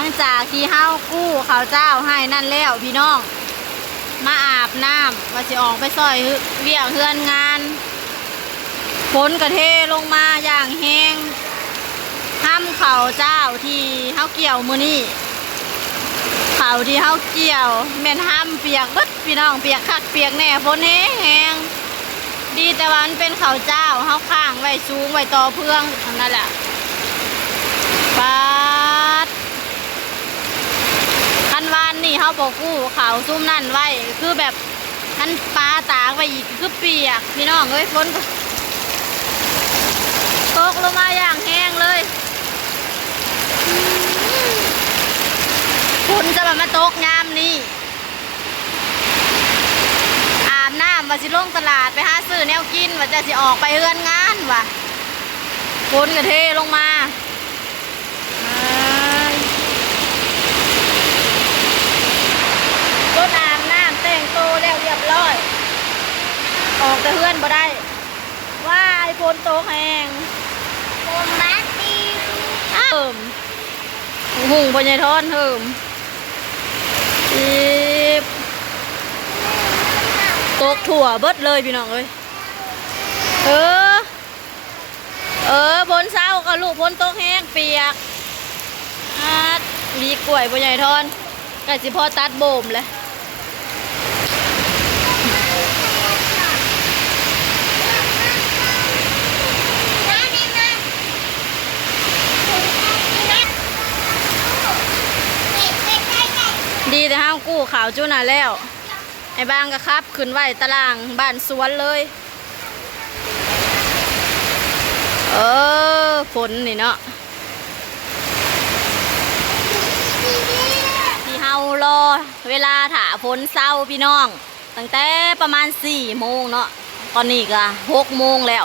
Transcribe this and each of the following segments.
ลังจากที่เฮากู้ข้าวเจ้าให้นั่นแล้วพี่น้องมาอาบน้ำว่าสิออกไปซอยเวียกเฮือนงานฝนกระเทลงมาอย่างแห้งห้ำข้าวเจ้าที่เฮาเกี่ยวมื้อนี้ข้าวที่เฮาเกี่ยวแม่นห้ำเปียกเบิดพี่น้องเปียกคักเปียกแน่ฝนแห้งดีแต่ว่ามันเป็นข้าวเจ้าเฮาข้างไว้สูงไว้ต่อเพื่องทั้งนั้นแหละปาดคันวานนี่เฮาบอกกู้ข้าวซุ่มนั่นไว้คือแบบคันปลาตากไว้อีกคือเปียกพี่น้องเอ้ยฝนตกลงมาอย่างแห้งเลยฝนจะมาตกยามนี้อาบน้ำว่าสิลงตลาดไปหาซื้อแนวกินว่าจะสิออกไปเฮือนงานว่ะฝนกระเทลงมาก็อาบน้ำแต่งตัวแล้วเรียบร้อยออกแต่เฮือนบ่ได้ว่าไอ้ฝนตกแห้งฝนมาตีหุ่งบนยายทอนเหิมตกถั่วเบิดเลยพี่น้องเอ้ยบนเสาก็ลูกพ้นตกแห้งเปียกมีกล้วยบนใหญ่ทอนก็สิพอตัดโบมเลยดีแต่ห้ามกู้ข่าวจุน่ะแล้วไอ้บางก็ครับขึ้นไหวตารางบ้านสวนเลยฝนนี่เนาะที่เฮารอเวลาถาฝนเศร้าพี่น้องตั้งแต่ประมาณ4 โมงเนาะตอนนี้ก็6 โมงแล้ว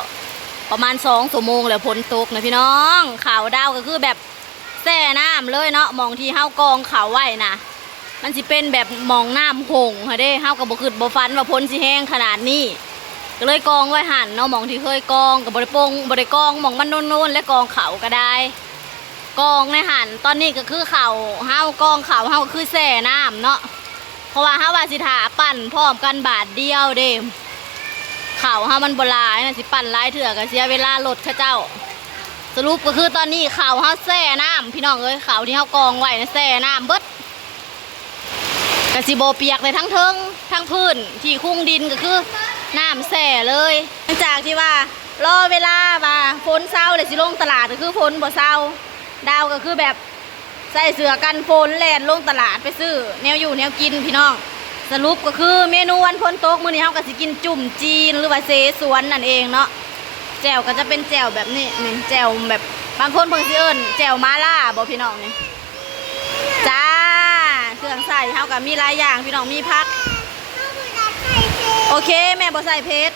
ประมาณ2 ชั่วโมงแล้วฝนตกนะพี่น้องข่าวดาวก็คือแบบแช่น้ำเลยเนาะมองที่เฮากองข่าวไหวนะมันสิเป็นแบบมองน้ำหงค่ะเด้เฮากับบ่ขึ้นบ่ฟันว่าฝนสิแห้งขนาดนี้ก็เลยกองไว้หันเนาะมองที่เคยกองกับบริปงบริกองมองมันโน่นๆและกองเขาก็ได้กองในหันตอนนี้ก็คือเขาเฮากองเขาเฮาคือแช่น้ำเนาะเพราะว่าเฮาว่าสิถาปั่นพร้อมกันบาทเดียวเด้เขาเฮามันบ่หลายนะสิปั่นหลายเถื่อก็เสียเวลารถข้าเจ้าสรุปก็คือตอนนี้เขาเฮาแช่น้ำพี่น้องเอ้ยเขาที่เฮากองไว้นะแช่น้ำเบิดกระสิโบเปียกเลยทั้งเทิงทั้งพื้นที่คุ้งดินก็คือน้ำแส่เลยหลังจากที่ว่ารอเวลาว่าฝนเศร้าเลยสิลงตลาดก็คือฝนบ่เศร้าดาวก็คือแบบใส่เสื้อกันฝนแล่นลงตลาดไปซื้อแนวอยู่แนวกินพี่น้องสรุปก็คือเมนูวันฝนตกมื้อนี้เฮาก็สิกินจุ่มจีนหรือว่าเสสวนนั่นเองเนาะแจ่วก็จะเป็นแจ่วแบบนี้นี่แจ่วแบบบางคนเพิ่นสิเอิ้นแจ่วมาล่าบ่พี่น้องนี่จ้าเครื่องใส่เฮากับมีหลายอย่างพี่น้องมีผักโอเคแม่บ่ใส่เพชร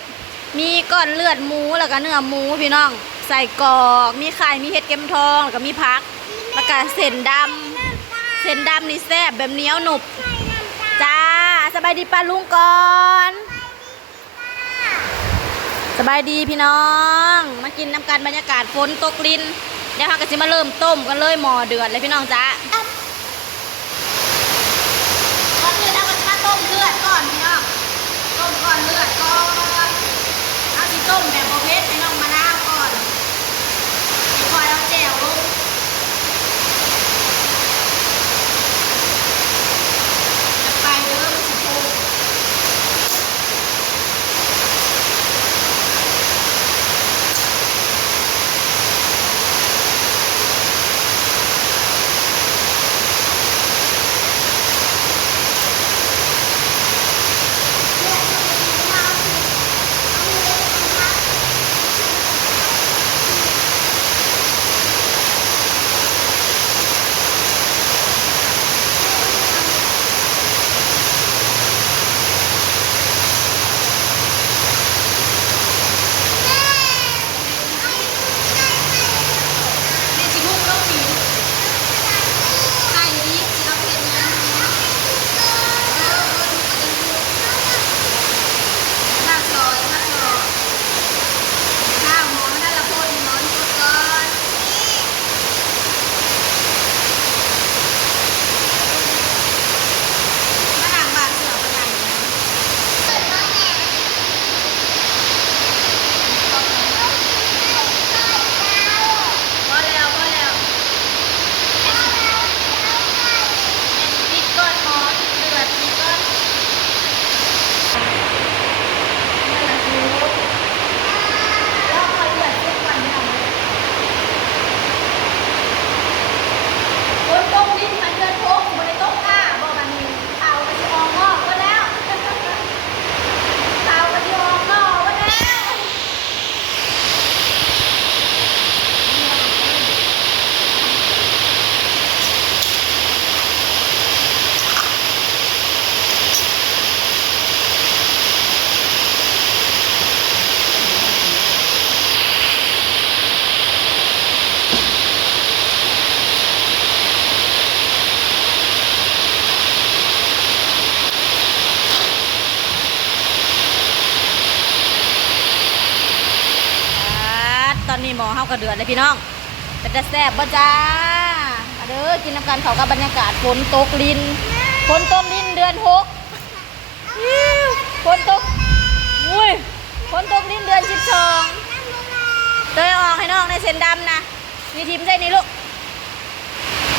มีก้อนเลือดหมูแล้วก็เนื้อหมูพี่น้องใส่กอกมีไข่มีเห็ดเข็มทองแล้วก็มีผักแล้วก็เส้นดำนี่แซ่บแบบเหนียวหนุบจ้าสบายดีป้าลุงก่อนสบายดีพี่น้องมากินน้ำกันบรรยากาศฝนตกลิ้นเดี๋ยวเราก็จะมาเริ่มต้มกันเลยหม้อเดือดเลยพี่น้องจ้าต้มเลือดก่อนพี่น้องต้มก่อนเลือดก่อนเอาที่ต้มแบบโบเพชรพี่น้องมะนาวก่อนคอยเอาแจ่วลงจะไปเด้อมันสิโผล่ เขากระเดือดเลยพี่น้องเป็นจะแซ่บบ่จ้ามาเด้อกินน้ำกันเขากับบรรยากาศฝนตกลิ้นฝนตกลิ้นเดือน6ฝนตกอุ้ยฝนตกลิ้นเดือน12เตยออกให้น้องในเส้นดำนะมีทีมใส่นี่ลูก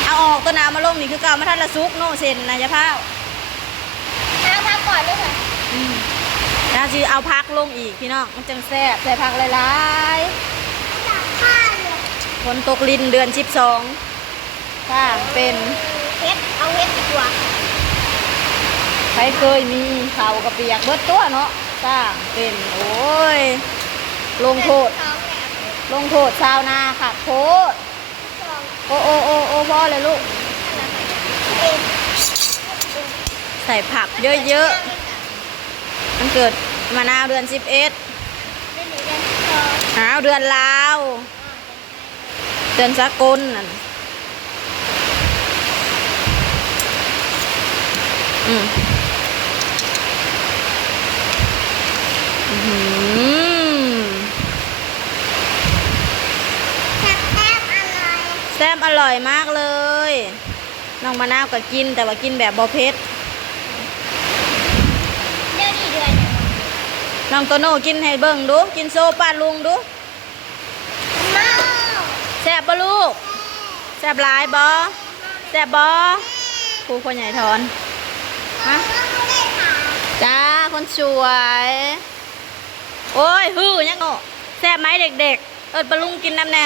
เอาออกตัวหนามาลงนี่คือเก่ามาทันละซุกโน่เส้นนะยาพ้าวพักก่อนด้วยค่ะแล้วจีเอาพักลงอีกพี่น้องมันจังแซ่บใส่พักหลายๆฝนตกลิ้นเดือน12ค่ะเป็นเฮ็ดเอาเฮ็ดดีกว่าใครเคยมีข่าวกระเปียกเบิดตัวเนาะจ้าเป็นโอ้ยลงโทษชาวนาค่ะโคตรโอ้พ่อเลยลูกใส่ผักเยอะๆมันเกิดมะนาวเดือน11หาวเดือนลาวเดือนสากลนั่นแซ่บอร่อยมากเลยน้องมะนาวก็กินแต่ว่ากินแบบบ่เผ็ดน้องโตโน่กินให้เบิ่งดูกินโซ่ป้าลุงดูแซ่บบ่ลูกแซ่บหลายบ่แซ่บบ่ครูคนใหญ่ทอนฮะจ้าคนสวยโอ้ยฮือยังโง่แซ่บไหมเด็กๆป้าลุงกินน้ำแน่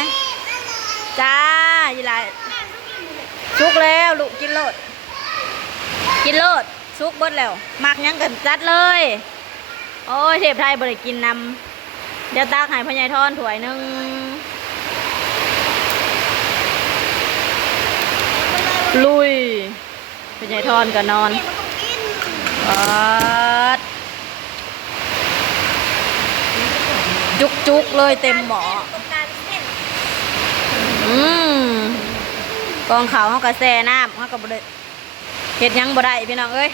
จ้ายี่ไรชุกแล้วลูกกินโลดชุกเบิดแล้วมักยังกันจัดเลยโอ้ยเทพไทยบริกินนำเดี๋ยวตากให้พ่อใหญ่ทอนถ้วยนึงลุยพ่อใหญ่ทอนก็นอนจุกเลยเต็มหม้อกองเขาเขากระแสน้ำเขาก็บ่ได้เฮ็ดยังบ่ได้พี่น้องเอ้ย